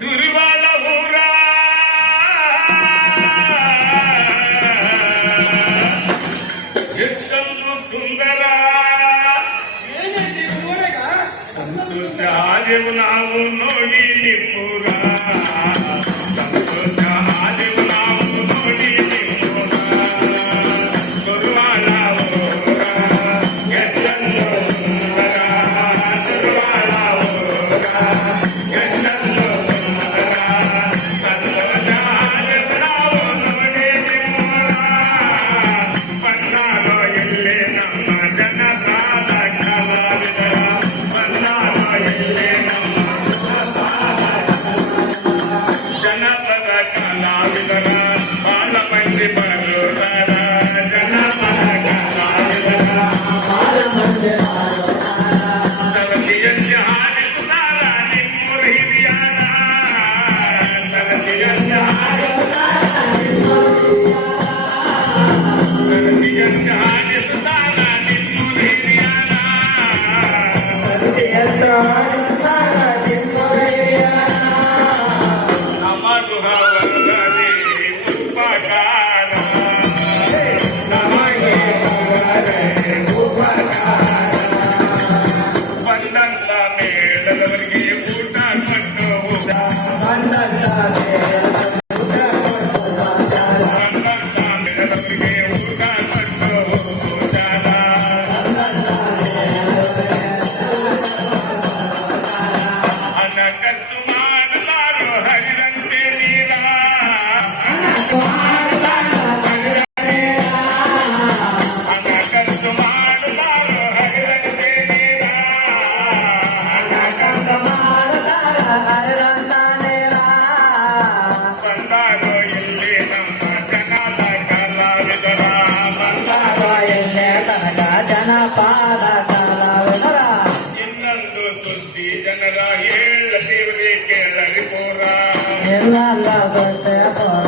ದುರ್ಬಲ ಊರ ಎಷ್ಟೊಂದು ಸುಂದರ ಸಂತೋಷ ಆದೆವು ನಾವು ನೋಡಿ ನಿಮ್ಮೂರ ಸಂತೋಷ ಆದೆವು ನಾವು ನೋಡಿ ನಿಮ್ಮೂರ ಗುರುವಾಳ ಊರ ಎಷ್ಟೊಂದು ಸುಂದರ ಗುರುವಾಳ ಊರ ಎಷ್ಟೊಂದು ಸುಂದರ ಸಂತೋಷ ಆದೆವು ನಾವು ನೋಡಿ ನಿಮ್ಮೂರ ಬಂದಾರೋ ಎಲ್ಲಿ ನಮ್ಮ ಜನತಾದ ಕಲಾವಿದರ ಬಂದಾರೋ ಎಲ್ಲಿ ನಮ್ಮ ಜನಪದ ಕಲಾವಿದರ ಬಾಳ ಮಂದಿ ಬರುತ್ತಾರ ಜನಪದ ಕಲಾವಿದರ ಸರದಿಯಲ್ಲಿ ಹಾಡಿಸುತ್ತಾರ ನಿಮ್ಮೂರ ಹಿರಿಯಾರ ಸರದಿಯಲ್ಲಿ ಹಾಡಿಸುತ್ತಾರ ನಿಮ್ಮೂರ ಹಿರಿಯಾರ ನಮಗೂ ಹವಗದೆ ಉಪಕಾರ ನಮಗೆ ಹವಗದೆ ಉಪಕಾರ ಬಂದಂತ ಮೇಳದವರಿಗೆ ಊಟ ಕೊಟ್ಟು ಬಂದಂತ ಮೇಳದವರಿಗೆ ಊಟ ಕೊಟ್ಟು ಊಟದ ಅನ್ನ ಖರ್ಚು ಮಾಡಲಾರು ಹರಿದಂತೆ ನೀರ ಅನ್ನ ಖರ್ಚು ಮಾಡಲಾರು ಹರಿದಂತೆ ನೀರ ಬಂದಾರೋ ಇಲ್ಲಿ ನಮ್ಮ ಜನದ ಕಲಾವಿದರ ಬಂದಾರೋ ಜನಪದ ಕಲಾವಿದರ ಇನ್ನೊಂದು ಸುದ್ದಿ ಜನರ ಹೇಳದಿರಲಿ ಕೇಳರಿ ಪೂರ ಎಲ್ಲ ಗೊತ್ತೇ ಪುರ